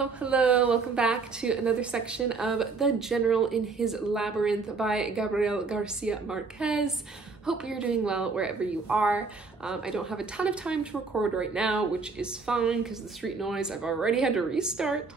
Hello, hello, welcome back to another section of The General in His Labyrinth by Gabriel Garcia Marquez. Hope you're doing well wherever you are. I don't have a ton of time to record right now, which is fine because the street noise, I've already had to restart.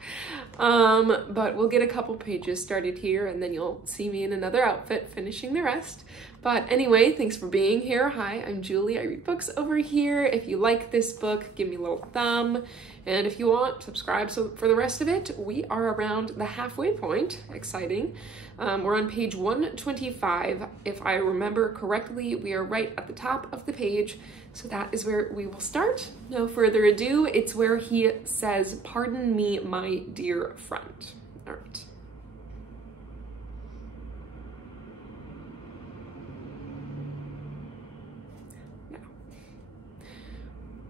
But we'll get a couple pages started here and then you'll see me in another outfit finishing the rest. But anyway, thanks for being here. Hi, I'm Julie. I read books over here. If you like this book, give me a little thumb. And if you want, subscribe for the rest of it. We are around the halfway point. Exciting. We're on page 125. If I remember correctly, we are right at the top of the page. So that is where we will start. No further ado, it's where he says, "Pardon me, my dear friend." All right.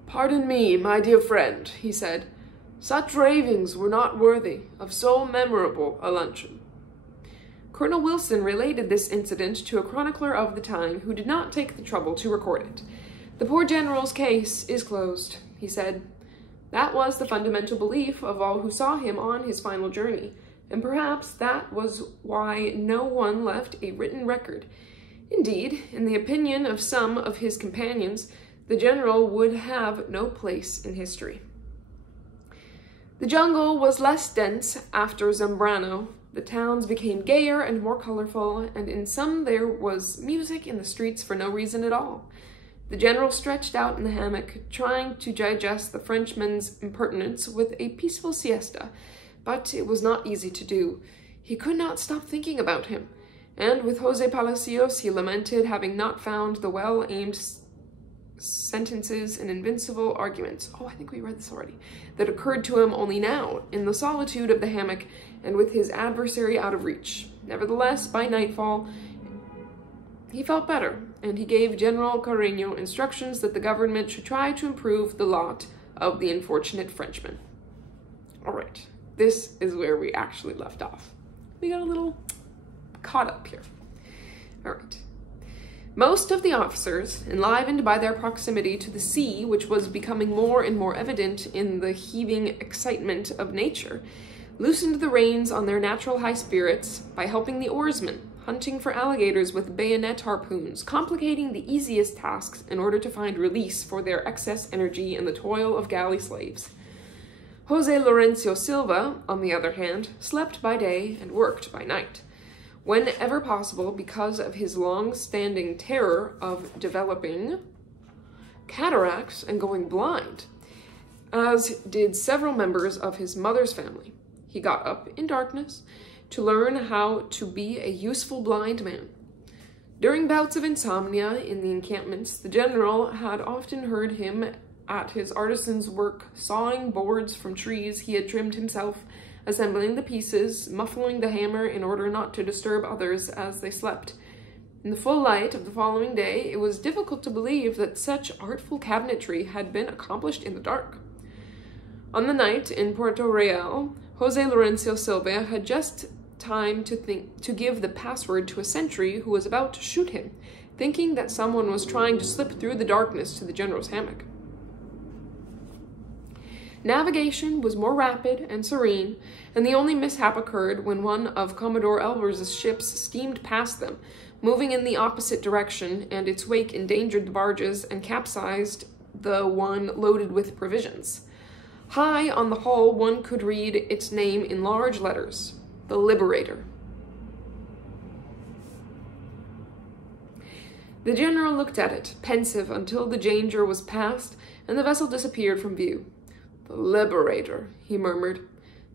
"Pardon me, my dear friend," he said. "Such ravings were not worthy of so memorable a luncheon." Colonel Wilson related this incident to a chronicler of the time who did not take the trouble to record it. "The poor general's case is closed," he said. That was the fundamental belief of all who saw him on his final journey, and perhaps that was why no one left a written record. Indeed, in the opinion of some of his companions, the general would have no place in history. The jungle was less dense after Zambrano. The towns became gayer and more colorful, and in some there was music in the streets for no reason at all. The general stretched out in the hammock, trying to digest the Frenchman's impertinence with a peaceful siesta, but it was not easy to do. He could not stop thinking about him, and with Jose Palacios he lamented having not found the well-aimed sentences and invincible arguments, I think we read this already, that occurred to him only now, in the solitude of the hammock and with his adversary out of reach. Nevertheless, by nightfall, he felt better, and he gave General Carreño instructions that the government should try to improve the lot of the unfortunate Frenchman. All right, this is where we actually left off. We got a little caught up here. All right. Most of the officers, enlivened by their proximity to the sea, which was becoming more and more evident in the heaving excitement of nature, loosened the reins on their natural high spirits by helping the oarsmen, hunting for alligators with bayonet harpoons, complicating the easiest tasks in order to find release for their excess energy in the toil of galley slaves. Jose Lorenzo Silva, on the other hand, slept by day and worked by night. Whenever possible, because of his long-standing terror of developing cataracts and going blind, as did several members of his mother's family. He got up in darkness to learn how to be a useful blind man. During bouts of insomnia in the encampments, the general had often heard him at his artisan's work, sawing boards from trees he had trimmed himself, assembling the pieces, muffling the hammer in order not to disturb others as they slept. In the full light of the following day, it was difficult to believe that such artful cabinetry had been accomplished in the dark. On the night in Puerto Real, Jose Lorenzo Silva had just time to give the password to a sentry who was about to shoot him, thinking that someone was trying to slip through the darkness to the general's hammock. Navigation was more rapid and serene, and the only mishap occurred when one of Commodore Elvers's ships steamed past them, moving in the opposite direction, and its wake endangered the barges and capsized the one loaded with provisions. High on the hull, one could read its name in large letters, The Liberator. The general looked at it, pensive, until the danger was past and the vessel disappeared from view. "The Liberator," he murmured.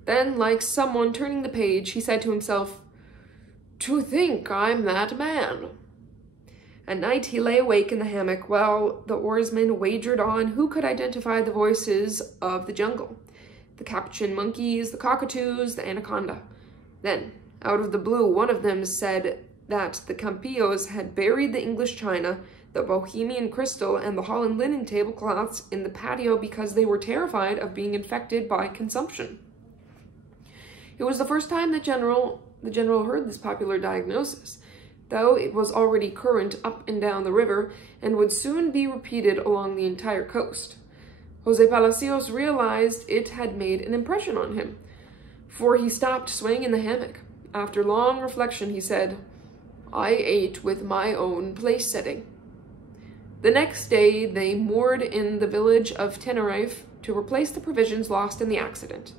Then, like someone turning the page, he said to himself, "To think I'm that man." At night he lay awake in the hammock while the oarsmen wagered on who could identify the voices of the jungle. The capuchin monkeys, the cockatoos, the anaconda. Then, out of the blue, one of them said that the Campillos had buried the English china, the Bohemian crystal, and the Holland linen tablecloths in the patio because they were terrified of being infected by consumption. It was the first time the general heard this popular diagnosis, though it was already current up and down the river and would soon be repeated along the entire coast. Jose Palacios realized it had made an impression on him, for he stopped swaying in the hammock. After long reflection, he said, "I ate with my own place setting." The next day, they moored in the village of Tenerife to replace the provisions lost in the accident.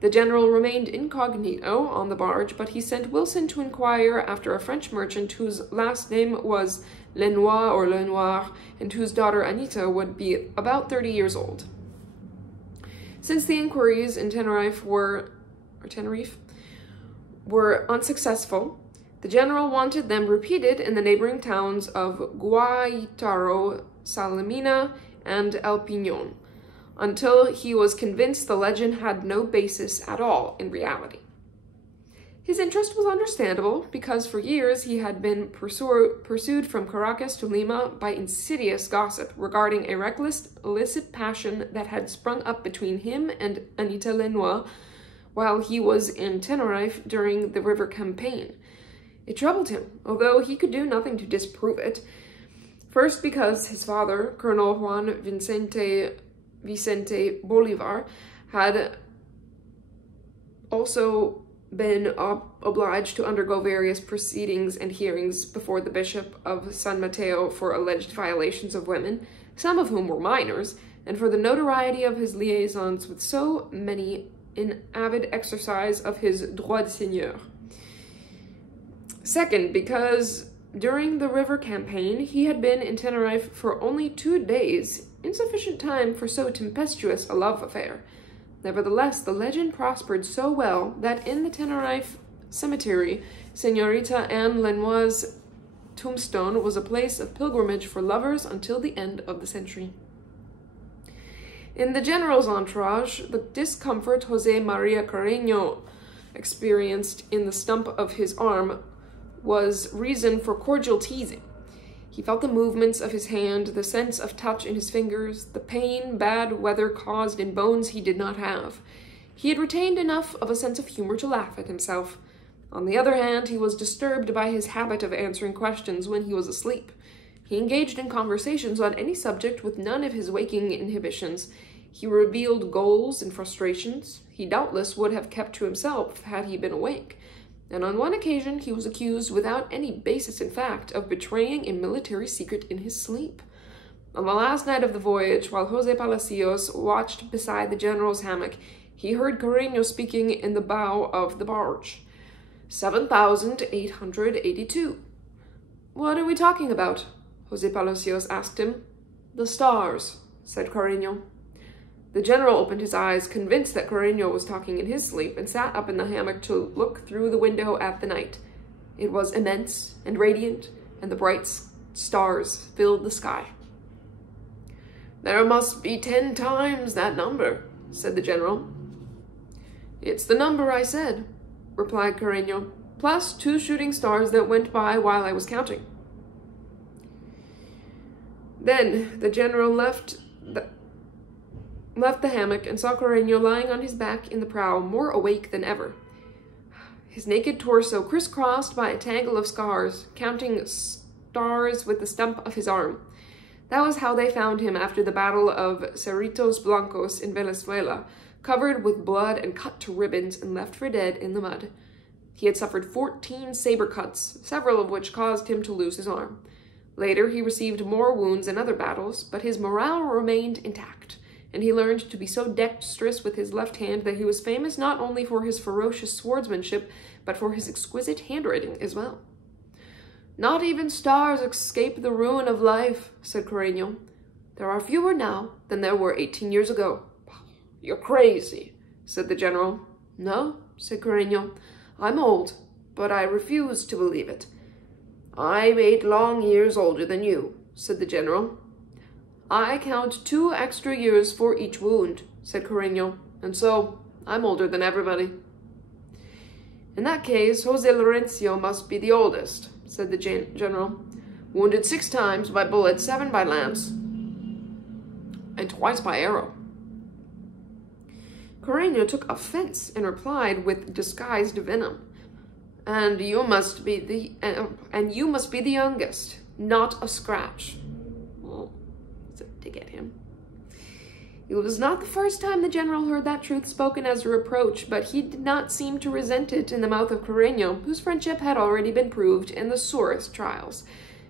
The general remained incognito on the barge, but he sent Wilson to inquire after a French merchant whose last name was Lenoir or Lenoir, and whose daughter Anita would be about 30 years old. Since the inquiries in Tenerife were unsuccessful, the general wanted them repeated in the neighboring towns of Guaitaro, Salamina, and El Piñon, until he was convinced the legend had no basis at all in reality. His interest was understandable, because for years he had been pursued from Caracas to Lima by insidious gossip regarding a reckless, illicit passion that had sprung up between him and Anita Lenoir while he was in Tenerife during the river campaign. It troubled him, although he could do nothing to disprove it. First, because his father, Colonel Juan Vicente Bolivar, had also been obliged to undergo various proceedings and hearings before the Bishop of San Mateo for alleged violations of women, some of whom were minors, and for the notoriety of his liaisons with so many in avid exercise of his droit de seigneur. Second, because during the river campaign he had been in Tenerife for only 2 days, insufficient time for so tempestuous a love affair. Nevertheless, the legend prospered so well that in the Tenerife cemetery, Señorita Anne Lenoir's tombstone was a place of pilgrimage for lovers until the end of the century. In the general's entourage, the discomfort Jose Maria Carreño experienced in the stump of his arm was reason for cordial teasing. He felt the movements of his hand, the sense of touch in his fingers, the pain bad weather caused in bones he did not have. He had retained enough of a sense of humor to laugh at himself. On the other hand, he was disturbed by his habit of answering questions when he was asleep. He engaged in conversations on any subject with none of his waking inhibitions. He revealed goals and frustrations he doubtless would have kept to himself had he been awake. And on one occasion he was accused, without any basis in fact, of betraying a military secret in his sleep. On the last night of the voyage, while Jose Palacios watched beside the general's hammock, he heard Carreño speaking in the bow of the barge. 7,882. "What are we talking about?" Jose Palacios asked him. "The stars," said Carreño. The general opened his eyes, convinced that Carreño was talking in his sleep, and sat up in the hammock to look through the window at the night. It was immense and radiant, and the bright stars filled the sky. "There must be 10 times that number," said the general. "It's the number I said," replied Carreño, "plus 2 shooting stars that went by while I was counting." Then the general left the hammock and saw Carreño lying on his back in the prow, more awake than ever, his naked torso crisscrossed by a tangle of scars, counting stars with the stump of his arm. That was how they found him after the Battle of Cerritos Blancos in Venezuela, covered with blood and cut to ribbons and left for dead in the mud. He had suffered 14 saber cuts, several of which caused him to lose his arm. Later, he received more wounds in other battles, but his morale remained intact, and he learned to be so dexterous with his left hand that he was famous not only for his ferocious swordsmanship, but for his exquisite handwriting as well. "Not even stars escape the ruin of life," said Carreño. "There are fewer now than there were 18 years ago." "You're crazy," said the general. "No," said Carreño. "I'm old, but I refuse to believe it." "I'm 8 long years older than you," said the general. "I count 2 extra years for each wound," said Carreño, "and so I'm older than everybody." "In that case, Jose Lorenzo must be the oldest," said the general. "Wounded 6 times by bullet, 7 by lance, and twice by arrow." Carreño took offense and replied with disguised venom, "And you must be the youngest, not a scratch." To get him. It was not the first time the general heard that truth spoken as a reproach, but he did not seem to resent it in the mouth of Carreño, whose friendship had already been proved in the sorest trials.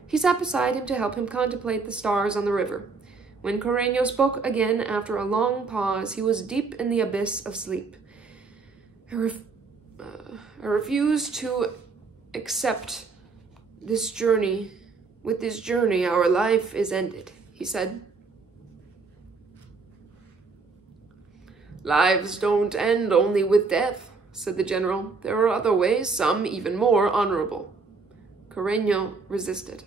He sat beside him to help him contemplate the stars on the river. When Carreño spoke again after a long pause, he was deep in the abyss of sleep. I refuse to accept this journey. With this journey, our life is ended, he said. Lives don't end only with death, said the general. There are other ways, some even more honorable. Carreño resisted.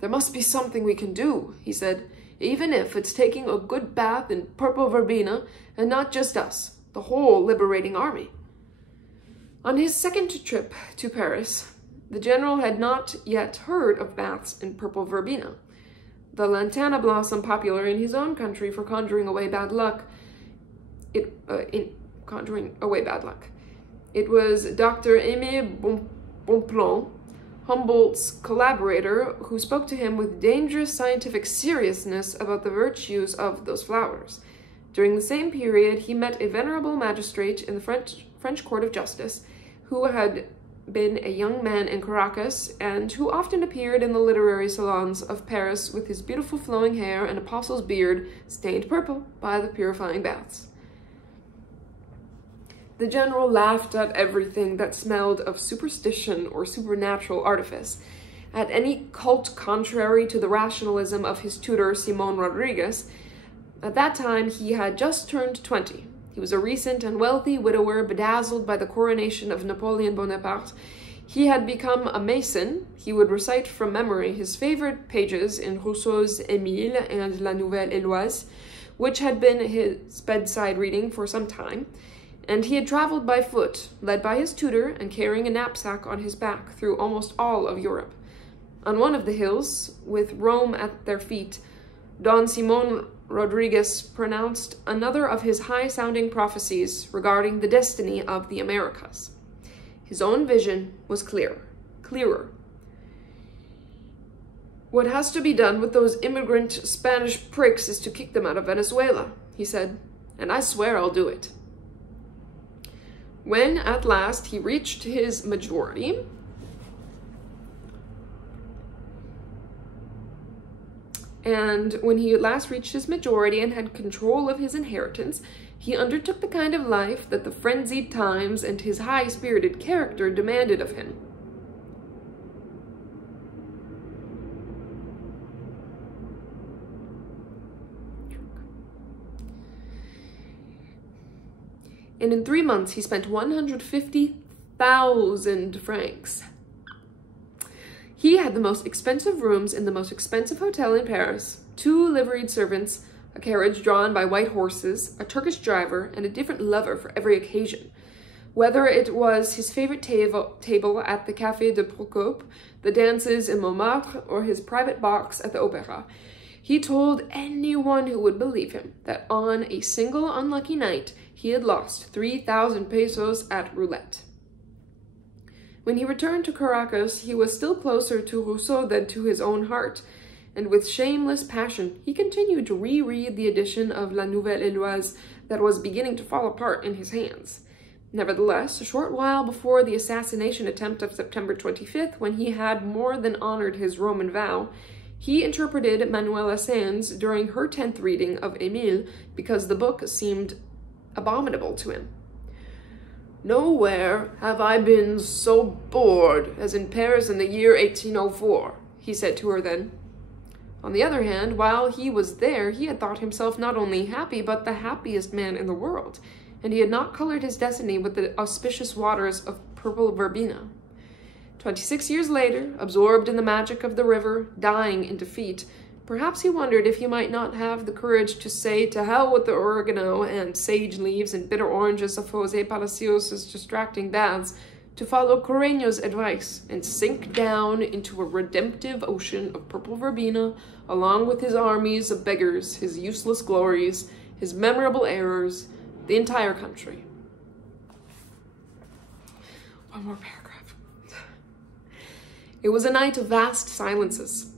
There must be something we can do, he said, even if it's taking a good bath in purple verbena, and not just us, the whole liberating army. On his second trip to Paris, the general had not yet heard of baths in purple verbena, the lantana blossom popular in his own country for conjuring away bad luck. It was Dr. Aimé Bonpland, Humboldt's collaborator, who spoke to him with dangerous scientific seriousness about the virtues of those flowers. During the same period, he met a venerable magistrate in the French Court of Justice, who had been a young man in Caracas, and who often appeared in the literary salons of Paris with his beautiful flowing hair and apostle's beard stained purple by the purifying baths. The general laughed at everything that smelled of superstition or supernatural artifice, at any cult contrary to the rationalism of his tutor Simon Rodriguez. At that time he had just turned 20. He was a recent and wealthy widower, bedazzled by the coronation of Napoleon Bonaparte. He had become a Mason. He would recite from memory his favorite pages in Rousseau's Émile and La Nouvelle Héloïse, which had been his bedside reading for some time. And he had traveled by foot, led by his tutor and carrying a knapsack on his back through almost all of Europe. On one of the hills, with Rome at their feet, Don Simon Rodriguez pronounced another of his high-sounding prophecies regarding the destiny of the Americas. His own vision was clearer. What has to be done with those immigrant Spanish pricks is to kick them out of Venezuela, he said, and I swear I'll do it. When, at last, he reached his majority, and had control of his inheritance, he undertook the kind of life that the frenzied times and his high-spirited character demanded of him. And in 3 months, he spent 150,000 francs. He had the most expensive rooms in the most expensive hotel in Paris, 2 liveried servants, a carriage drawn by white horses, a Turkish driver, and a different lover for every occasion. Whether it was his favorite table at the Café de Procope, the dances in Montmartre, or his private box at the Opéra, he told anyone who would believe him that on a single unlucky night, he had lost 3,000 pesos at roulette. When he returned to Caracas, he was still closer to Rousseau than to his own heart, and with shameless passion, he continued to reread the edition of La Nouvelle Héloïse that was beginning to fall apart in his hands. Nevertheless, a short while before the assassination attempt of September 25th, when he had more than honored his Roman vow, he interpreted Manuela Sands during her 10th reading of Émile because the book seemed abominable to him. "Nowhere have I been so bored as in Paris in the year 1804, he said to her then. On the other hand, while he was there, he had thought himself not only happy, but the happiest man in the world, and he had not colored his destiny with the auspicious waters of purple verbena. 26 years later, absorbed in the magic of the river, dying in defeat, perhaps he wondered if he might not have the courage to say to hell with the oregano and sage leaves and bitter oranges of Jose Palacios' distracting baths, to follow Carreño's advice and sink down into a redemptive ocean of purple verbena, along with his armies of beggars, his useless glories, his memorable errors, the entire country." One more paragraph. It was a night of vast silences.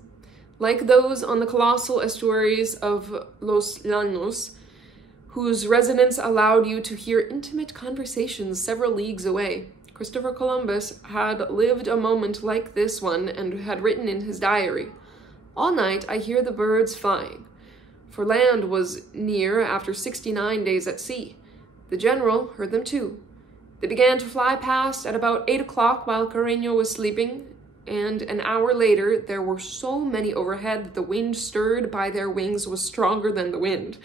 Like those on the colossal estuaries of Los Llanos, whose resonance allowed you to hear intimate conversations several leagues away. Christopher Columbus had lived a moment like this one and had written in his diary, "All night I hear the birds flying," for land was near after 69 days at sea. The general heard them too. They began to fly past at about 8 o'clock while Carreño was sleeping, and an hour later there were so many overhead that the wind stirred by their wings was stronger than the wind.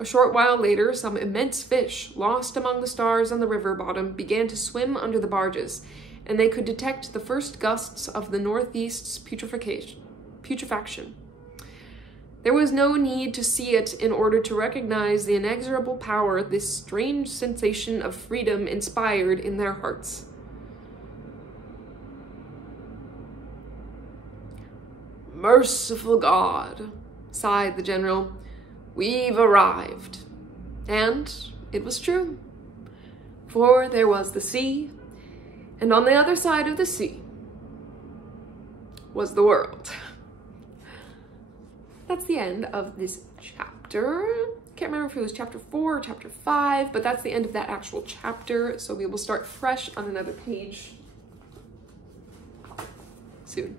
A short while later, some immense fish, lost among the stars on the river bottom, began to swim under the barges, and they could detect the first gusts of the northeast's putrefaction. There was no need to see it in order to recognize the inexorable power this strange sensation of freedom inspired in their hearts. "Merciful God," sighed the general, "we've arrived." And it was true, for there was the sea, and on the other side of the sea was the world. That's the end of this chapter. Can't remember if it was chapter 4 or chapter 5, but that's the end of that actual chapter, so we will start fresh on another page soon.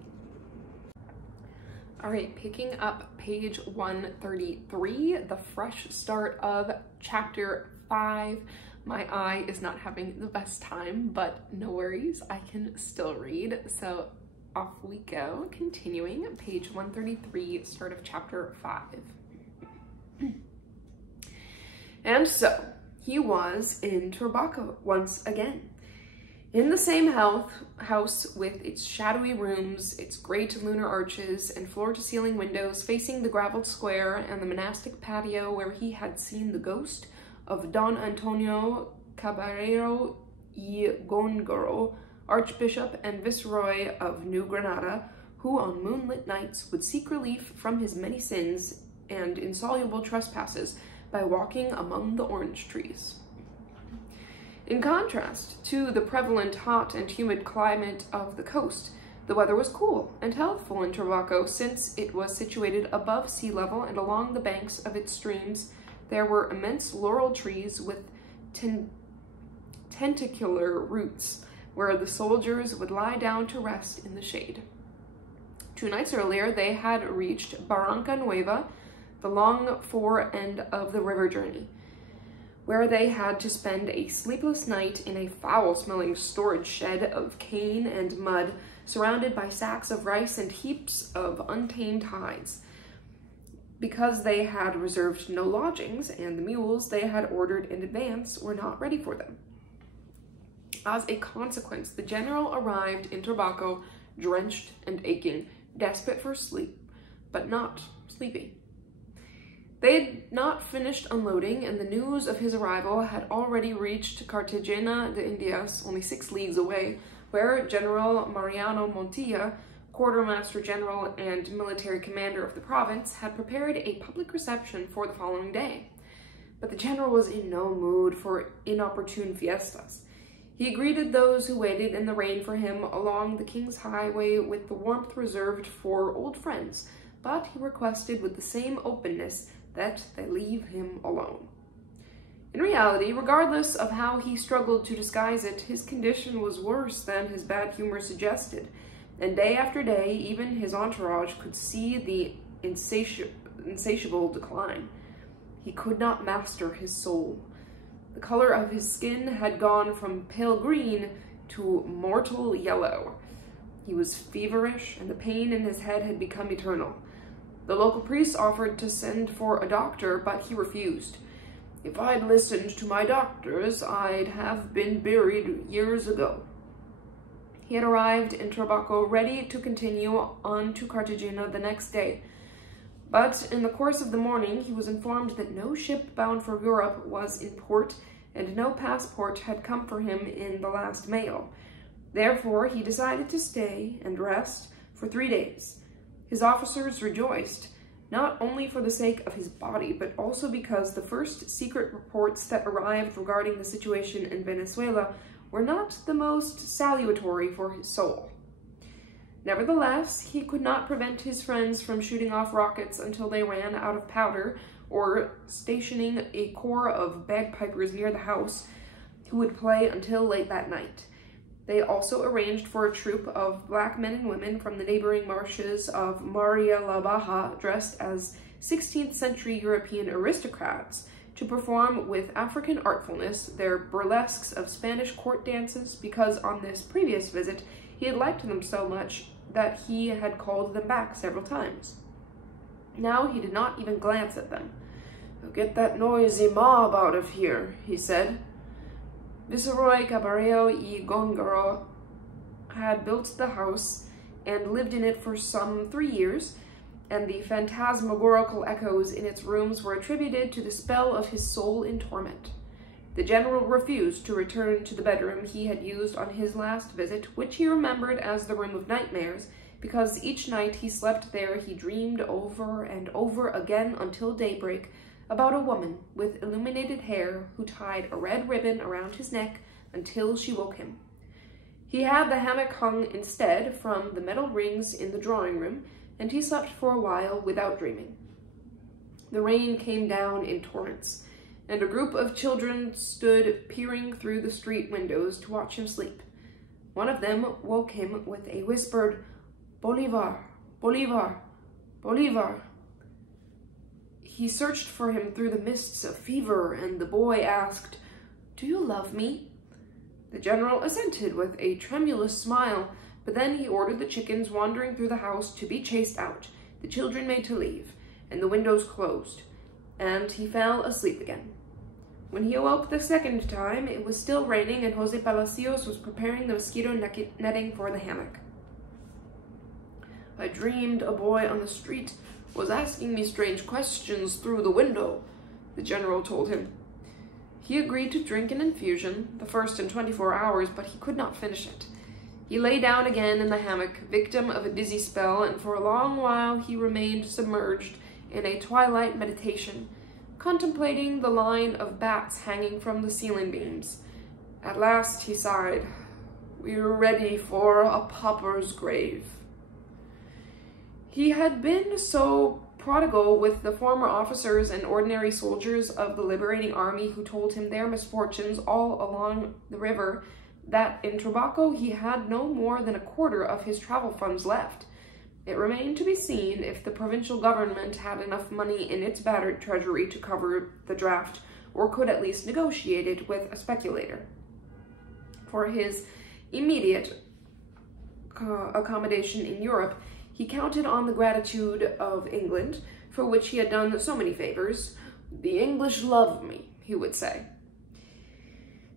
All right, picking up page 133, the fresh start of chapter 5. My eye is not having the best time, but no worries, I can still read. So off we go, continuing page 133, start of chapter 5. And so he was in Turbaco once again. In the same house with its shadowy rooms, its great lunar arches, and floor-to-ceiling windows facing the graveled square and the monastic patio where he had seen the ghost of Don Antonio Caballero y Góngora, Archbishop and Viceroy of New Granada, who on moonlit nights would seek relief from his many sins and insoluble trespasses by walking among the orange trees. In contrast to the prevalent hot and humid climate of the coast, the weather was cool and healthful in Turbaco, since it was situated above sea level, and along the banks of its streams there were immense laurel trees with tentacular roots, where the soldiers would lie down to rest in the shade. 2 nights earlier they had reached Barranca Nueva, the longed-for end of the river journey, where they had to spend a sleepless night in a foul-smelling storage shed of cane and mud, surrounded by sacks of rice and heaps of untamed hides, because they had reserved no lodgings, and the mules they had ordered in advance were not ready for them. As a consequence, the general arrived in Turbaco, drenched and aching, desperate for sleep, but not sleepy. They had not finished unloading, and the news of his arrival had already reached Cartagena de Indias, only 6 leagues away, where General Mariano Montilla, quartermaster general and military commander of the province, had prepared a public reception for the following day. But the general was in no mood for inopportune fiestas. He greeted those who waited in the rain for him along the King's Highway with the warmth reserved for old friends, but he requested with the same openness that they leave him alone. In reality, regardless of how he struggled to disguise it, his condition was worse than his bad humor suggested, and day after day, even his entourage could see the insatiable decline. He could not master his soul. The color of his skin had gone from pale green to mortal yellow. He was feverish, and the pain in his head had become eternal. The local priest offered to send for a doctor, but he refused. "If I'd listened to my doctors, I'd have been buried years ago." He had arrived in Turbaco ready to continue on to Cartagena the next day, but in the course of the morning he was informed that no ship bound for Europe was in port, and no passport had come for him in the last mail. Therefore he decided to stay and rest for 3 days. His officers rejoiced, not only for the sake of his body, but also because the first secret reports that arrived regarding the situation in Venezuela were not the most salutary for his soul. Nevertheless, he could not prevent his friends from shooting off rockets until they ran out of powder, or stationing a corps of bagpipers near the house who would play until late that night. They also arranged for a troupe of black men and women from the neighboring marshes of Maurier dressed as 16th century European aristocrats to perform with African artfulness their burlesques of Spanish court dances, because on this previous visit he had liked them so much that he had called them back several times. Now he did not even glance at them. "Get that noisy mob out of here," he said. Viceroy Caballero y Gongoro had built the house and lived in it for some 3 years, and the phantasmagorical echoes in its rooms were attributed to the spell of his soul in torment. The general refused to return to the bedroom he had used on his last visit, which he remembered as the room of nightmares, because each night he slept there he dreamed over and over again until daybreak about a woman with illuminated hair who tied a red ribbon around his neck until she woke him. He had the hammock hung instead from the metal rings in the drawing room, and he slept for a while without dreaming. The rain came down in torrents, and a group of children stood peering through the street windows to watch him sleep. One of them woke him with a whispered, "Bolivar, Bolivar, Bolivar." He searched for him through the mists of fever, and the boy asked, "Do you love me?" The general assented with a tremulous smile, but then he ordered the chickens wandering through the house to be chased out, the children made to leave, and the windows closed, and he fell asleep again. When he awoke the second time, it was still raining, and Jose Palacios was preparing the mosquito netting for the hammock. "I dreamed a boy on the street was asking me strange questions through the window," the general told him. He agreed to drink an infusion, the first in 24 hours, but he could not finish it. He lay down again in the hammock, victim of a dizzy spell, and for a long while he remained submerged in a twilight meditation, contemplating the line of bats hanging from the ceiling beams. At last he sighed. "We are ready for a pauper's grave." He had been so prodigal with the former officers and ordinary soldiers of the liberating army who told him their misfortunes all along the river that in Trabaco he had no more than a quarter of his travel funds left. It remained to be seen if the provincial government had enough money in its battered treasury to cover the draft, or could at least negotiate it with a speculator. For his immediate accommodation in Europe, he counted on the gratitude of England, for which he had done so many favors. "The English love me," he would say.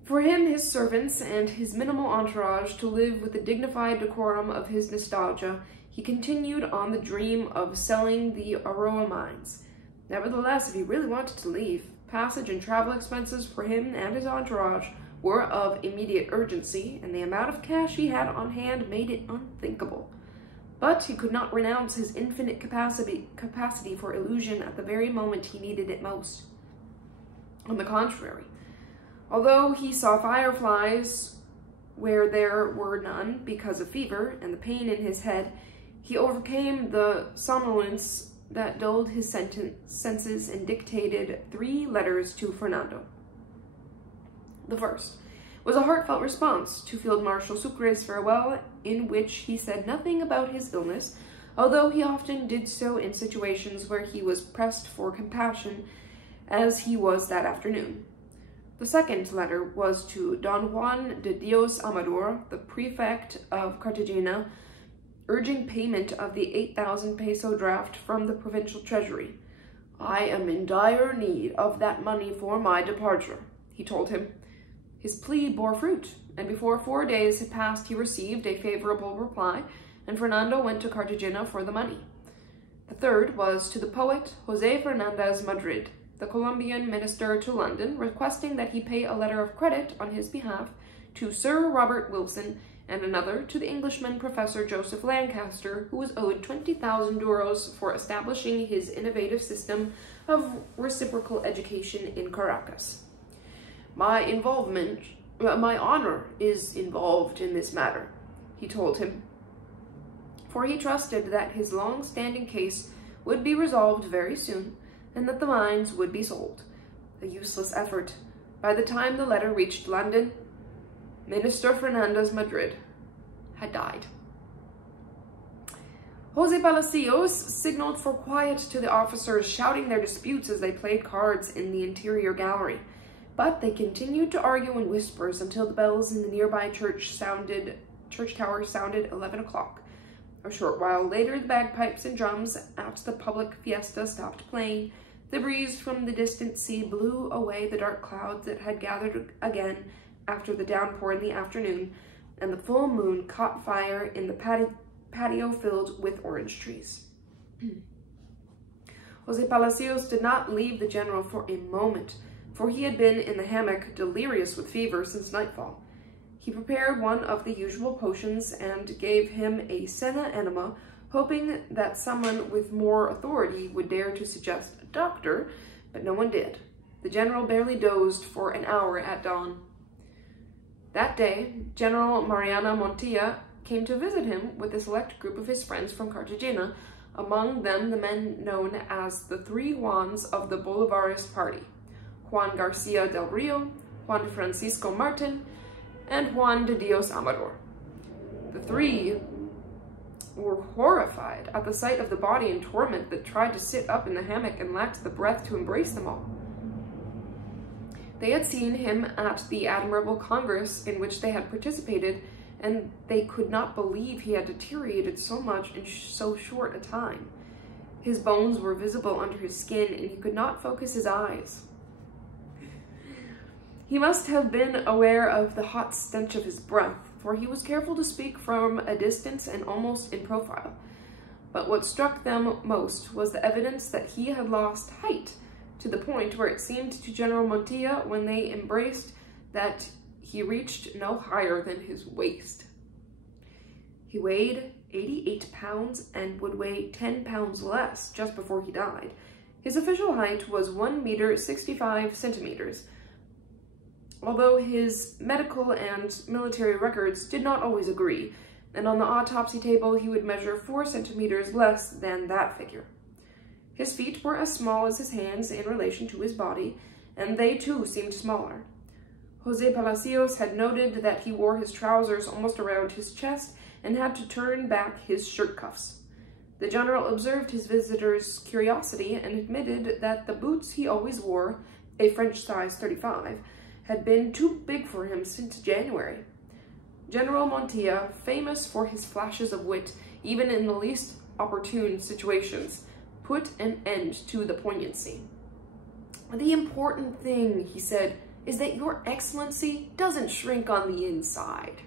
For him, his servants, and his minimal entourage to live with the dignified decorum of his nostalgia, he continued on the dream of selling the Aroa mines. Nevertheless, if he really wanted to leave, passage and travel expenses for him and his entourage were of immediate urgency, and the amount of cash he had on hand made it unthinkable. But he could not renounce his infinite capacity for illusion at the very moment he needed it most. On the contrary, although he saw fireflies where there were none because of fever and the pain in his head, he overcame the somnolence that dulled his senses and dictated 3 letters to Fernando. The first was a heartfelt response to Field Marshal Sucre's farewell, in which he said nothing about his illness, although he often did so in situations where he was pressed for compassion, as he was that afternoon. The second letter was to Don Juan de Dios Amador, the prefect of Cartagena, urging payment of the 8,000 peso draft from the provincial treasury. "I am in dire need of that money for my departure," he told him. His plea bore fruit, and before 4 days had passed he received a favorable reply, and Fernando went to Cartagena for the money. The third was to the poet Jose Fernandez Madrid, the Colombian minister to London, requesting that he pay a letter of credit on his behalf to Sir Robert Wilson, and another to the Englishman Professor Joseph Lancaster, who was owed 20,000 euros for establishing his innovative system of reciprocal education in Caracas. My honor is involved in this matter," he told him, for he trusted that his long-standing case would be resolved very soon, and that the mines would be sold. A useless effort. By the time the letter reached London, Minister Fernandez Madrid had died. Jose Palacios signaled for quiet to the officers, shouting their disputes as they played cards in the interior gallery. But they continued to argue in whispers until the bells in the nearby church tower sounded 11 o'clock. A short while later, the bagpipes and drums at the public fiesta stopped playing. The breeze from the distant sea blew away the dark clouds that had gathered again after the downpour in the afternoon, and the full moon caught fire in the patio filled with orange trees. Jose Palacios did not leave the general for a moment, for he had been in the hammock, delirious with fever, since nightfall. He prepared one of the usual potions and gave him a senna enema, hoping that someone with more authority would dare to suggest a doctor, but no one did. The general barely dozed for an hour at dawn. That day, General Mariana Montilla came to visit him with a select group of his friends from Cartagena, among them the men known as the Three Juans of the Bolivarist party: Juan Garcia del Rio, Juan Francisco Martin, and Juan de Dios Amador. The three were horrified at the sight of the body in torment that tried to sit up in the hammock and lacked the breath to embrace them all. They had seen him at the Admirable Congress in which they had participated, and they could not believe he had deteriorated so much in so short a time. His bones were visible under his skin, and he could not focus his eyes. He must have been aware of the hot stench of his breath, for he was careful to speak from a distance and almost in profile. But what struck them most was the evidence that he had lost height, to the point where it seemed to General Montilla when they embraced that he reached no higher than his waist. He weighed 88 pounds and would weigh 10 pounds less just before he died. His official height was 1 meter 65 centimeters, although his medical and military records did not always agree, and on the autopsy table he would measure 4 centimeters less than that figure. His feet were as small as his hands in relation to his body, and they too seemed smaller. Jose Palacios had noted that he wore his trousers almost around his chest and had to turn back his shirt cuffs. The general observed his visitor's curiosity and admitted that the boots he always wore, a French size 35, had been too big for him since January. General Montilla, famous for his flashes of wit, even in the least opportune situations, put an end to the poignancy. "The important thing," he said, "is that your excellency doesn't shrink on the inside."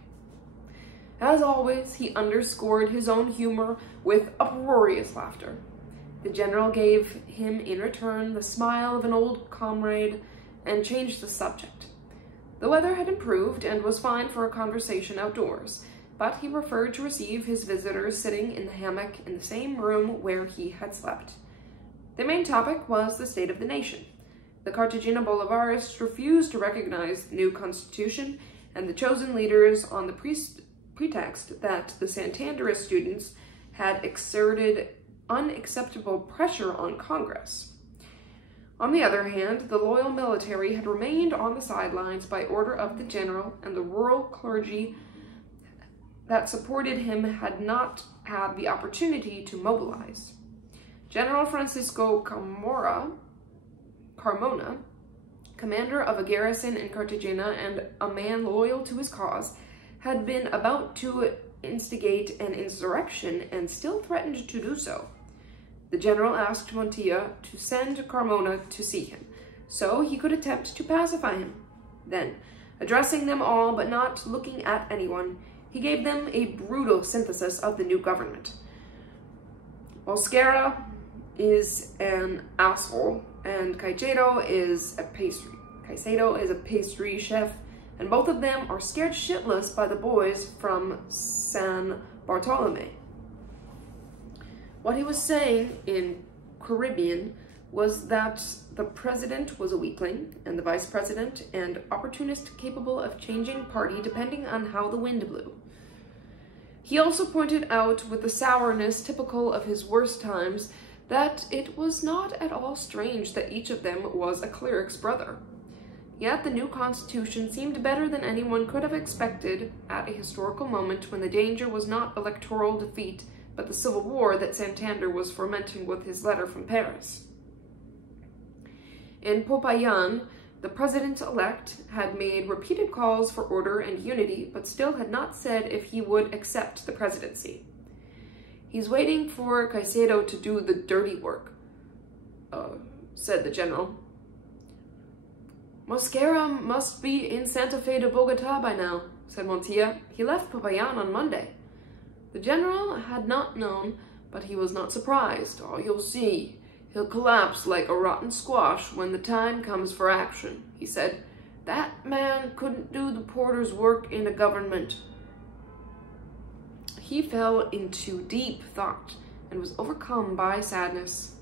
As always, he underscored his own humor with uproarious laughter. The general gave him in return the smile of an old comrade and changed the subject. The weather had improved and was fine for a conversation outdoors, but he preferred to receive his visitors sitting in the hammock in the same room where he had slept. The main topic was the state of the nation. The Cartagena Bolivarists refused to recognize the new constitution, and the chosen leaders, on the pretext that the Santanderist students had exerted unacceptable pressure on Congress. On the other hand, the loyal military had remained on the sidelines by order of the general, and the rural clergy that supported him had not had the opportunity to mobilize. General Francisco Carmona, commander of a garrison in Cartagena and a man loyal to his cause, had been about to instigate an insurrection and still threatened to do so. The general asked Montilla to send Carmona to see him, so he could attempt to pacify him. Then, addressing them all but not looking at anyone, he gave them a brutal synthesis of the new government. Mosquera is an asshole, and Caicedo is a pastry chef, and both of them are scared shitless by the boys from San Bartolome. What he was saying in Caribbean was that the president was a weakling, and the vice president an opportunist capable of changing party depending on how the wind blew. He also pointed out, with the sourness typical of his worst times, that it was not at all strange that each of them was a cleric's brother. Yet the new constitution seemed better than anyone could have expected at a historical moment when the danger was not electoral defeat, but the civil war that Santander was fomenting with his letter from Paris. In Popayan, the president-elect had made repeated calls for order and unity, but still had not said if he would accept the presidency. "He's waiting for Caicedo to do the dirty work," said the general. "Mosquera must be in Santa Fe de Bogota by now," said Montilla. "He left Popayan on Monday." The general had not known, but he was not surprised. "Oh, you'll see. He'll collapse like a rotten squash when the time comes for action," he said. "That man couldn't do the porter's work in a government." He fell into deep thought and was overcome by sadness.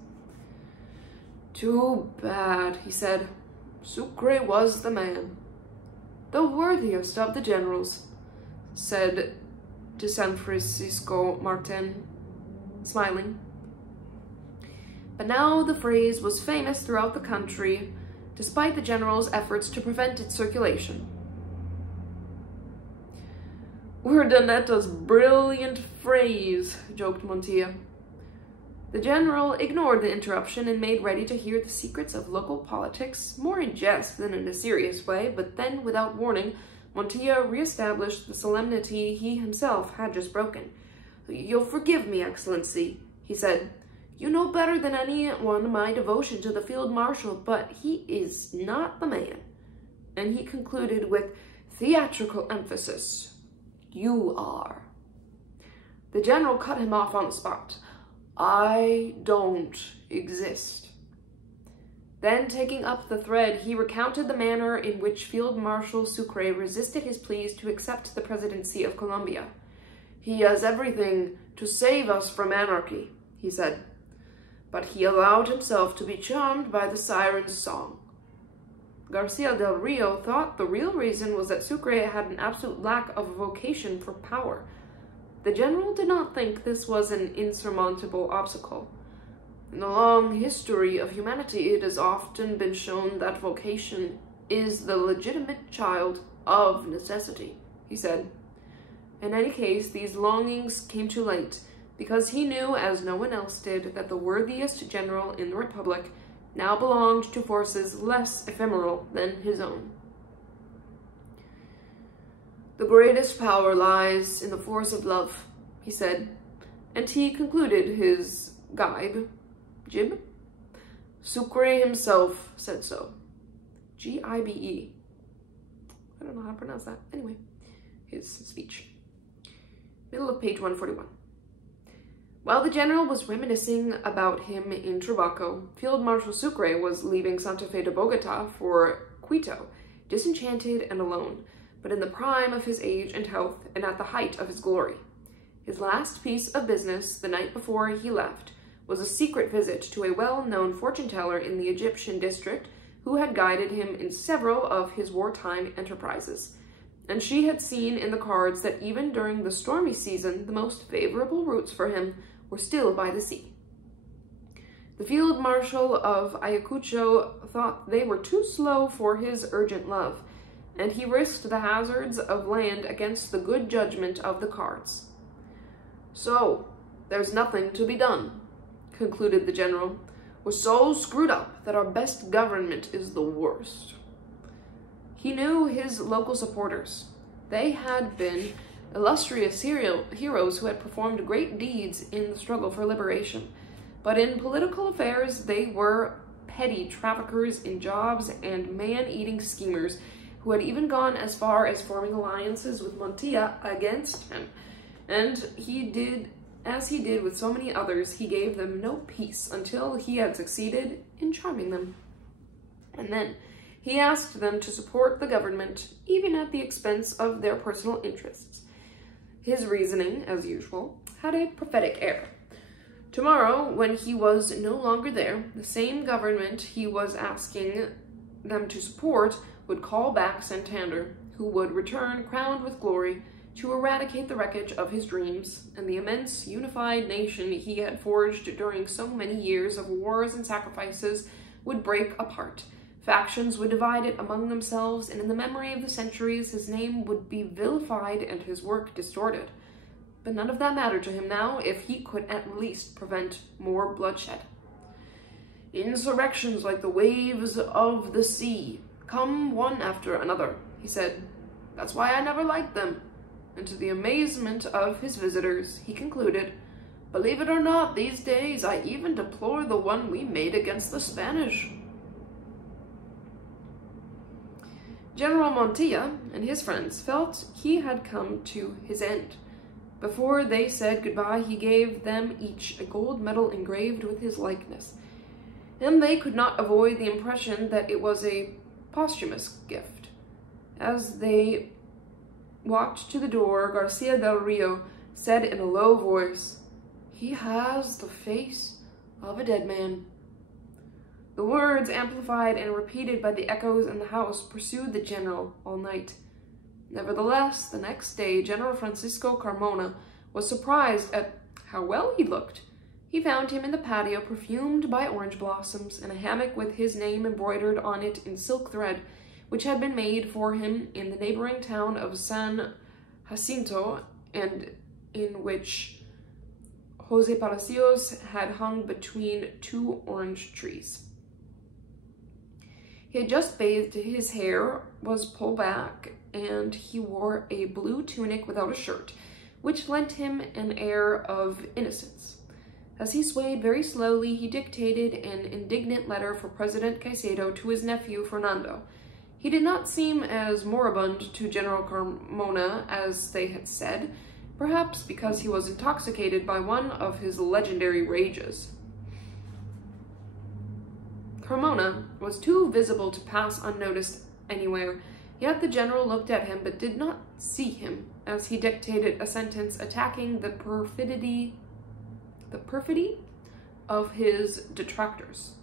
"Too bad," he said. "Sucre was the man." "The worthiest of the generals," said de San Francisco Martin, smiling. But now the phrase was famous throughout the country, despite the general's efforts to prevent its circulation. "Urdaneta's brilliant phrase," joked Montilla. The general ignored the interruption and made ready to hear the secrets of local politics, more in jest than in a serious way, but then, without warning, Montilla re-established the solemnity he himself had just broken. "You'll forgive me, Excellency," he said. "You know better than anyone my devotion to the field marshal, but he is not the man." And he concluded with theatrical emphasis, "You are." The general cut him off on the spot. "I don't exist." Then, taking up the thread, he recounted the manner in which Field Marshal Sucre resisted his pleas to accept the presidency of Colombia. "He has everything to save us from anarchy," he said. But he allowed himself to be charmed by the siren's song. Garcia del Rio thought the real reason was that Sucre had an absolute lack of vocation for power. The general did not think this was an insurmountable obstacle. "In the long history of humanity, it has often been shown that vocation is the legitimate child of necessity," he said. In any case, these longings came too late, because he knew, as no one else did, that the worthiest general in the Republic now belonged to forces less ephemeral than his own. "The greatest power lies in the force of love," he said, and he concluded his jib. Sucre himself said so. Gibe. I don't know how to pronounce that. Anyway, his speech. Middle of page 141. While the general was reminiscing about him in Turbaco, Field Marshal Sucre was leaving Santa Fe de Bogota for Quito, disenchanted and alone, but in the prime of his age and health and at the height of his glory. His last piece of business, the night before he left, was a secret visit to a well-known fortune-teller in the Egyptian district who had guided him in several of his wartime enterprises. And she had seen in the cards that even during the stormy season, the most favorable routes for him were still by the sea. The field marshal of Ayacucho thought they were too slow for his urgent love, and he risked the hazards of land against the good judgment of the cards. "So, there's nothing to be done," concluded the general. "We're so screwed up that our best government is the worst." He knew his local supporters. They had been illustrious heroes who had performed great deeds in the struggle for liberation. But in political affairs, they were petty traffickers in jobs and man-eating schemers who had even gone as far as forming alliances with Montilla against him. And as he did with so many others, he gave them no peace until he had succeeded in charming them. And then he asked them to support the government, even at the expense of their personal interests. His reasoning, as usual, had a prophetic air. Tomorrow, when he was no longer there, the same government he was asking them to support would call back Santander, who would return crowned with glory to eradicate the wreckage of his dreams, and the immense unified nation he had forged during so many years of wars and sacrifices would break apart. Factions would divide it among themselves, and in the memory of the centuries his name would be vilified and his work distorted. But none of that mattered to him now, if he could at least prevent more bloodshed. "Insurrections like the waves of the sea come one after another," he said. "That's why I never liked them." And to the amazement of his visitors, he concluded, "Believe it or not, these days I even deplore the one we made against the Spanish." General Montilla and his friends felt he had come to his end. Before they said goodbye, he gave them each a gold medal engraved with his likeness, and they could not avoid the impression that it was a posthumous gift. As they walked to the door, Garcia del Rio said in a low voice, "He has the face of a dead man." The words, amplified and repeated by the echoes in the house, pursued the general all night. Nevertheless, the next day, General Francisco Carmona was surprised at how well he looked. He found him in the patio, perfumed by orange blossoms, in a hammock with his name embroidered on it in silk thread, which had been made for him in the neighboring town of San Jacinto, and in which Jose Palacios had hung between two orange trees. He had just bathed, his hair was pulled back, and he wore a blue tunic without a shirt, which lent him an air of innocence. As he swayed very slowly, he dictated an indignant letter for President Caicedo to his nephew Fernando. He did not seem as moribund to General Carmona as they had said, perhaps because he was intoxicated by one of his legendary rages. Carmona was too visible to pass unnoticed anywhere, yet the general looked at him but did not see him as he dictated a sentence attacking the perfidy of his detractors.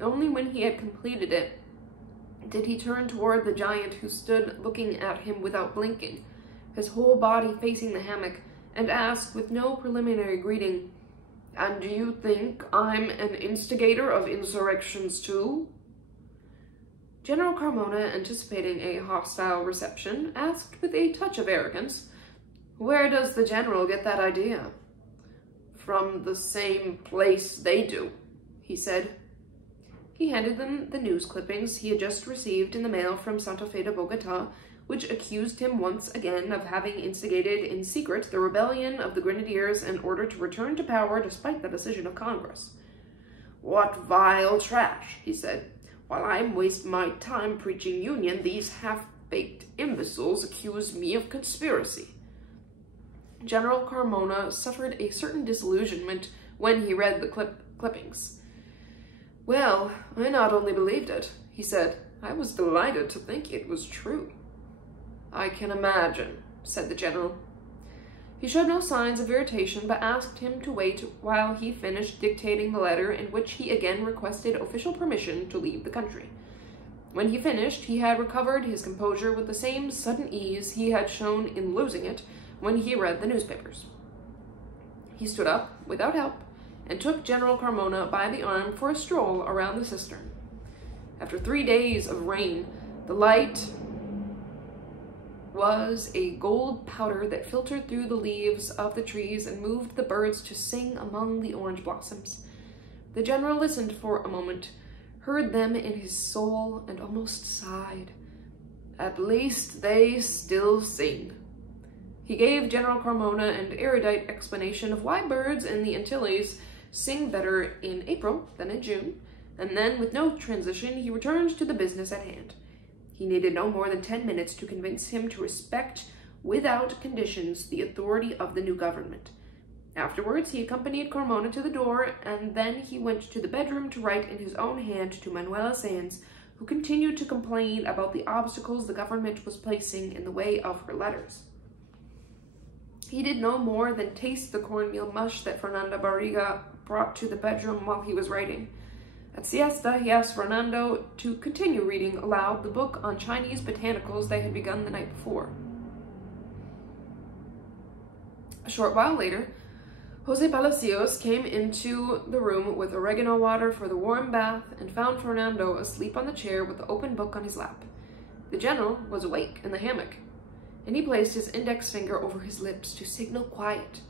Only when he had completed it did he turn toward the giant, who stood looking at him without blinking, his whole body facing the hammock, and asked with no preliminary greeting, "And do you think I'm an instigator of insurrections too?" General Carmona, anticipating a hostile reception, asked with a touch of arrogance, "Where does the general get that idea?" "From the same place they do," he said. He handed them the news clippings he had just received in the mail from Santa Fe de Bogota, which accused him once again of having instigated in secret the rebellion of the Grenadiers in order to return to power despite the decision of Congress. "What vile trash," he said. "While I waste my time preaching union, these half-baked imbeciles accuse me of conspiracy." General Carmona suffered a certain disillusionment when he read the clippings. "Well, I not only believed it," he said, "I was delighted to think it was true." "I can imagine," said the general. He showed no signs of irritation, but asked him to wait while he finished dictating the letter, in which he again requested official permission to leave the country. When he finished, he had recovered his composure with the same sudden ease he had shown in losing it when he read the newspapers. He stood up, without help, and took General Carmona by the arm for a stroll around the cistern. After 3 days of rain, the light was a gold powder that filtered through the leaves of the trees and moved the birds to sing among the orange blossoms. The general listened for a moment, heard them in his soul, and almost sighed. "At least they still sing." He gave General Carmona an erudite explanation of why birds in the Antilles sing better in April than in June, and then, with no transition, he returned to the business at hand. He needed no more than 10 minutes to convince him to respect, without conditions, the authority of the new government. Afterwards, he accompanied Carmona to the door, and then he went to the bedroom to write in his own hand to Manuela Sands, who continued to complain about the obstacles the government was placing in the way of her letters. He did no more than taste the cornmeal mush that Fernanda Barriga brought to the bedroom while he was writing. At siesta, he asked Fernando to continue reading aloud the book on Chinese botanicals they had begun the night before. A short while later, Jose Palacios came into the room with oregano water for the warm bath and found Fernando asleep on the chair with the open book on his lap. The general was awake in the hammock, and he placed his index finger over his lips to signal quiet.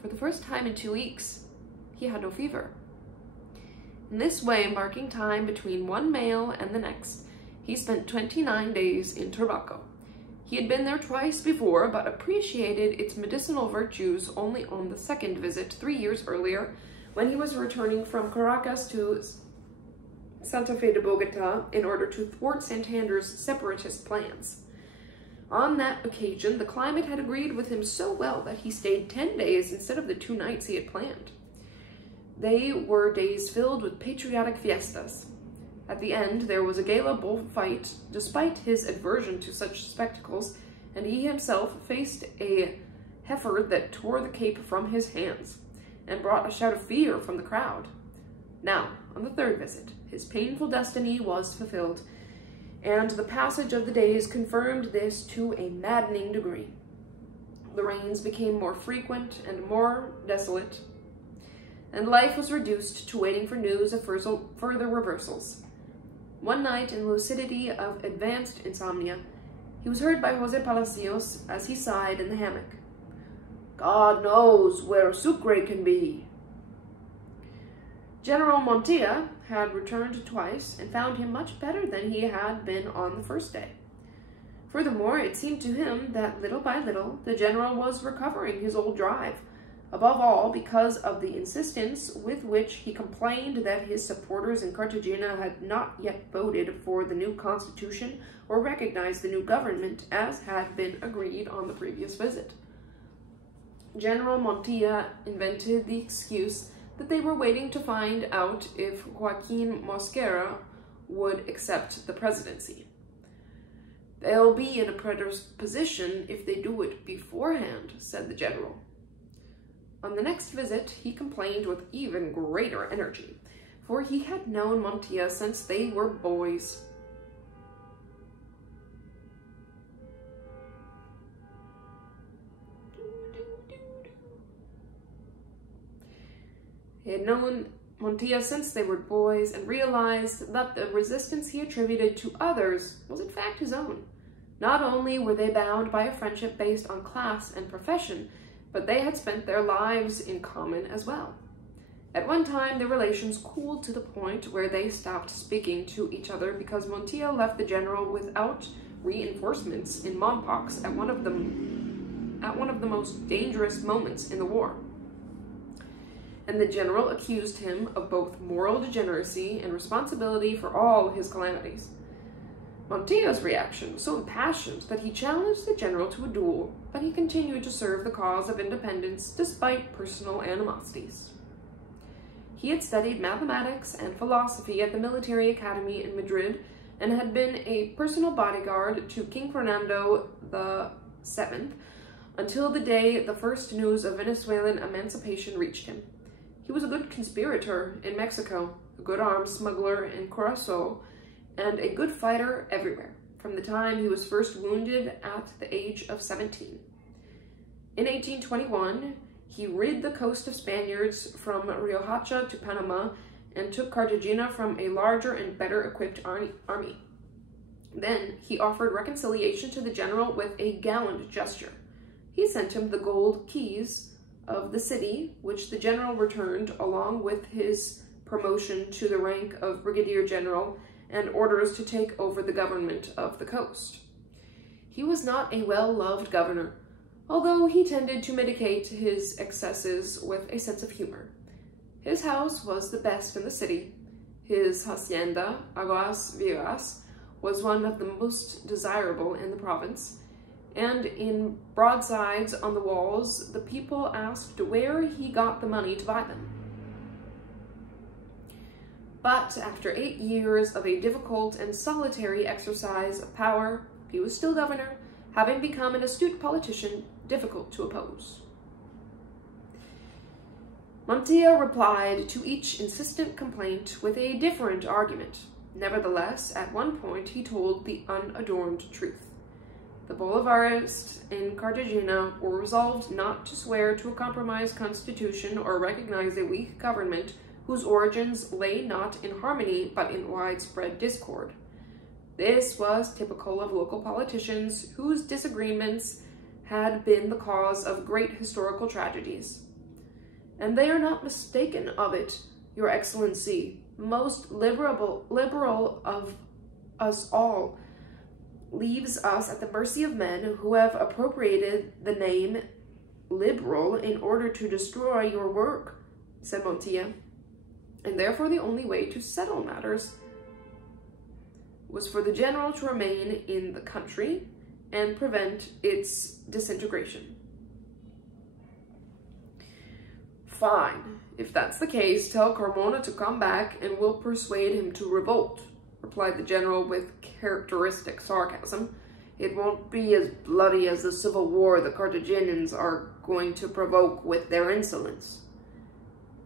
For the first time in 2 weeks, he had no fever. In this way, marking time between one mail and the next, he spent 29 days in Turbaco. He had been there twice before, but appreciated its medicinal virtues only on the second visit 3 years earlier, when he was returning from Caracas to Santa Fe de Bogota in order to thwart Santander's separatist plans. On that occasion, the climate had agreed with him so well that he stayed 10 days instead of the 2 nights he had planned. They were days filled with patriotic fiestas. At the end, there was a gala bullfight, despite his aversion to such spectacles, and he himself faced a heifer that tore the cape from his hands, and brought a shout of fear from the crowd. Now, on the third visit, his painful destiny was fulfilled, and the passage of the days confirmed this to a maddening degree. The rains became more frequent and more desolate, and life was reduced to waiting for news of further reversals. One night, in lucidity of advanced insomnia, he was heard by Jose Palacios as he sighed in the hammock. "God knows where Sucre can be." General Montilla had returned twice and found him much better than he had been on the first day. Furthermore, it seemed to him that little by little the general was recovering his old drive, above all because of the insistence with which he complained that his supporters in Cartagena had not yet voted for the new constitution or recognized the new government as had been agreed on the previous visit. General Montilla invented the excuse that they were waiting to find out if Joaquin Mosquera would accept the presidency. "They'll be in a predisposition if they do it beforehand," said the general. On the next visit, he complained with even greater energy, for he had known Montilla since they were boys. He had known Montilla since they were boys and realized that the resistance he attributed to others was in fact his own. Not only were they bound by a friendship based on class and profession, but they had spent their lives in common as well. At one time, their relations cooled to the point where they stopped speaking to each other because Montilla left the general without reinforcements in Mompox at one of the most dangerous moments in the war. And the general accused him of both moral degeneracy and responsibility for all his calamities. Montilla's reaction was so impassioned that he challenged the general to a duel, but he continued to serve the cause of independence despite personal animosities. He had studied mathematics and philosophy at the military academy in Madrid and had been a personal bodyguard to King Fernando VII until the day the first news of Venezuelan emancipation reached him. He was a good conspirator in Mexico, a good arms smuggler in Curacao, and a good fighter everywhere, from the time he was first wounded at the age of 17. In 1821, he rid the coast of Spaniards from Riohacha to Panama and took Cartagena from a larger and better equipped army. Then he offered reconciliation to the general with a gallant gesture. He sent him the gold keys of the city, which the general returned along with his promotion to the rank of brigadier general and orders to take over the government of the coast. He was not a well-loved governor, although he tended to mitigate his excesses with a sense of humor. His house was the best in the city. His hacienda, Aguas Vivas, was one of the most desirable in the province, and in broadsides on the walls, the people asked where he got the money to buy them. But after 8 years of a difficult and solitary exercise of power, he was still governor, having become an astute politician difficult to oppose. Montilla replied to each insistent complaint with a different argument. Nevertheless, at one point he told the unadorned truth. The Bolivarists in Cartagena were resolved not to swear to a compromised constitution or recognize a weak government whose origins lay not in harmony but in widespread discord. This was typical of local politicians whose disagreements had been the cause of great historical tragedies. And they are not mistaken of it, Your Excellency, most liberal of us all, leaves us at the mercy of men who have appropriated the name liberal in order to destroy your work, said Montilla, and therefore the only way to settle matters was for the general to remain in the country and prevent its disintegration. Fine. If that's the case, tell Carmona to come back and we'll persuade him to revolt, replied the general with characteristic sarcasm. It won't be as bloody as the civil war the Carthaginians are going to provoke with their insolence.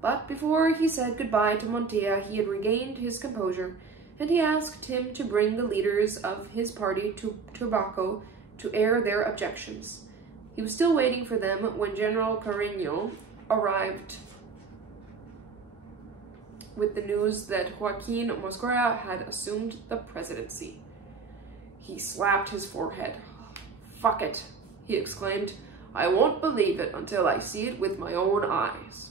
But before he said goodbye to Montilla, he had regained his composure, and he asked him to bring the leaders of his party to Turbaco to air their objections. He was still waiting for them when General Carreño arrived with the news that Joaquin Mosquera had assumed the presidency. He slapped his forehead. "Fuck it," he exclaimed. "I won't believe it until I see it with my own eyes."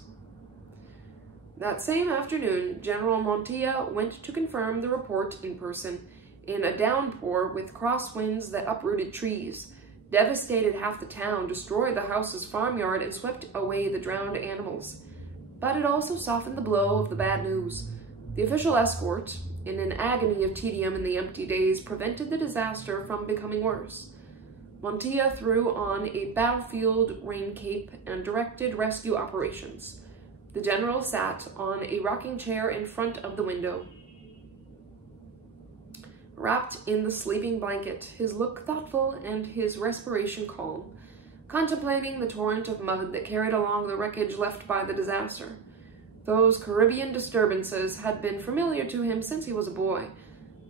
That same afternoon, General Montilla went to confirm the report in person in a downpour with crosswinds that uprooted trees, devastated half the town, destroyed the house's farmyard, and swept away the drowned animals. But it also softened the blow of the bad news. The official escort, in an agony of tedium in the empty days, prevented the disaster from becoming worse. Montilla threw on a battlefield rain cape and directed rescue operations. The general sat on a rocking chair in front of the window, wrapped in the sleeping blanket, his look thoughtful and his respiration calm, contemplating the torrent of mud that carried along the wreckage left by the disaster. Those Caribbean disturbances had been familiar to him since he was a boy.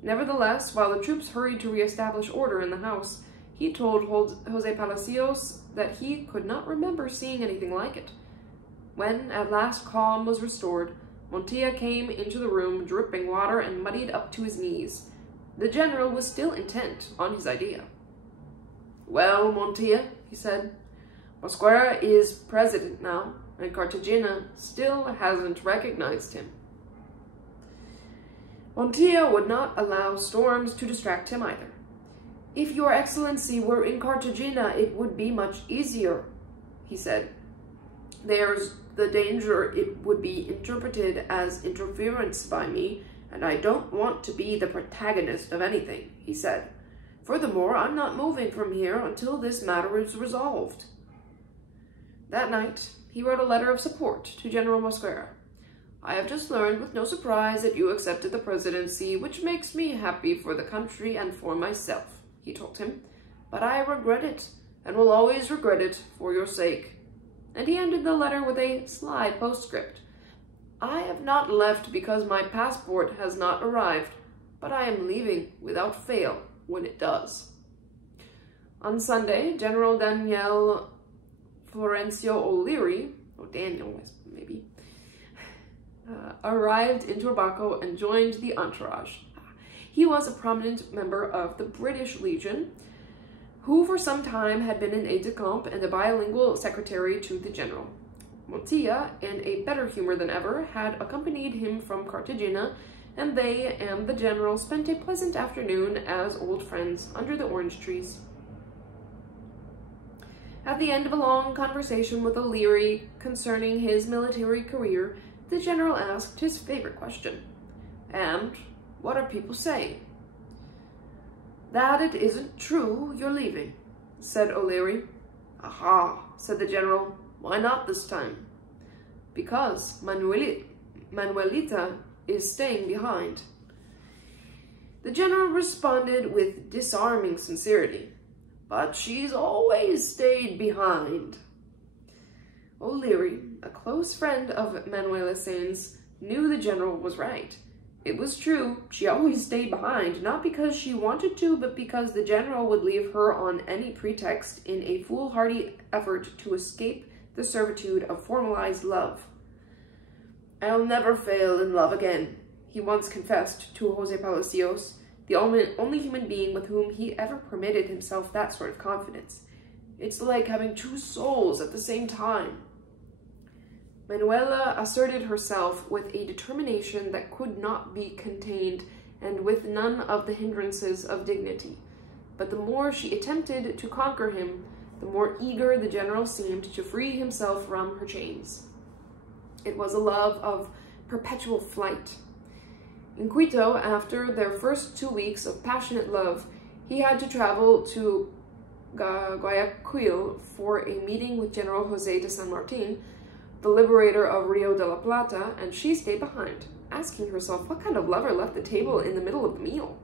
Nevertheless, while the troops hurried to re-establish order in the house, he told Jose Palacios that he could not remember seeing anything like it. When, at last, calm was restored, Montilla came into the room, dripping water and muddied up to his knees. The general was still intent on his idea. "Well, Montilla," he said, "Mosquera is president now, and Cartagena still hasn't recognized him." Montilla would not allow storms to distract him either. "If your excellency were in Cartagena, it would be much easier," he said. "There's the danger it would be interpreted as interference by me, and I don't want to be the protagonist of anything," he said. "Furthermore, I'm not moving from here until this matter is resolved." That night, he wrote a letter of support to General Mosquera. "I have just learned with no surprise that you accepted the presidency, which makes me happy for the country and for myself," he told him. "But I regret it, and will always regret it for your sake." And he ended the letter with a sly postscript. "I have not left because my passport has not arrived, but I am leaving without fail when it does." On Sunday, General Daniel Florencio O'Leary, Daniel maybe, arrived in Turbaco and joined the entourage. He was a prominent member of the British Legion, who for some time had been an aide-de-camp and a bilingual secretary to the general. Montilla, in a better humor than ever, had accompanied him from Cartagena, and they and the general spent a pleasant afternoon as old friends under the orange trees. At the end of a long conversation with O'Leary concerning his military career, the general asked his favorite question. "And what are people saying?" "That it isn't true you're leaving," said O'Leary. "Aha," said the general. "Why not this time?" "Because Manuelita is staying behind." The general responded with disarming sincerity. "But she's always stayed behind." O'Leary, a close friend of Manuel Sain's, knew the general was right. It was true, she always stayed behind, not because she wanted to, but because the general would leave her on any pretext in a foolhardy effort to escape the servitude of formalized love. "I'll never fail in love again," he once confessed to Jose Palacios, the only human being with whom he ever permitted himself that sort of confidence. "It's like having two souls at the same time." Manuela asserted herself with a determination that could not be contained and with none of the hindrances of dignity. But the more she attempted to conquer him, the more eager the general seemed to free himself from her chains. It was a love of perpetual flight. In Quito, after their first 2 weeks of passionate love, he had to travel to Guayaquil for a meeting with General Jose de San Martin, the liberator of Rio de la Plata, and she stayed behind, asking herself what kind of lover left the table in the middle of the meal.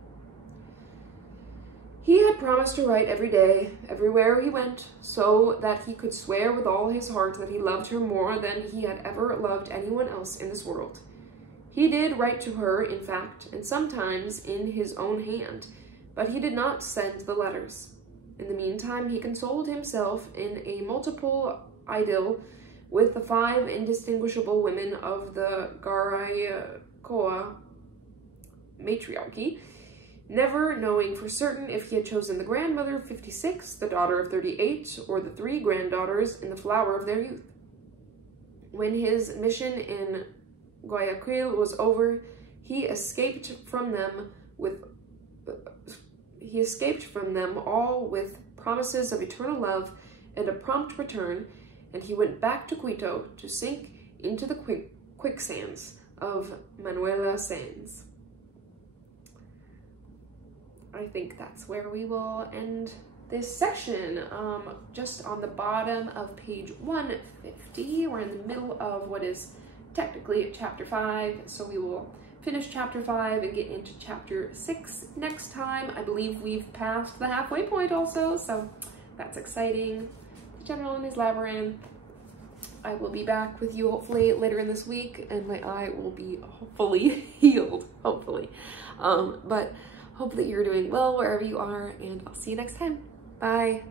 He had promised to write every day, everywhere he went, so that he could swear with all his heart that he loved her more than he had ever loved anyone else in this world. He did write to her, in fact, and sometimes in his own hand, but he did not send the letters. In the meantime, he consoled himself in a multiple idyll with the 5 indistinguishable women of the Garayacoa matriarchy, never knowing for certain if he had chosen the grandmother of 56, the daughter of 38, or the 3 granddaughters in the flower of their youth. When his mission in Guayaquil was over, he escaped from them all with promises of eternal love and a prompt return, and he went back to Quito to sink into the quicksands of Manuela Sanz. I think that's where we will end this section. Just on the bottom of page 150, we're in the middle of what is technically chapter 5, so we will finish chapter 5 and get into chapter 6 next time. I believe we've passed the halfway point also, so that's exciting. The General and His Labyrinth. I will be back with you hopefully later in this week, and my eye will be hopefully healed, hopefully. But hope that you're doing well wherever you are, and I'll see you next time. Bye.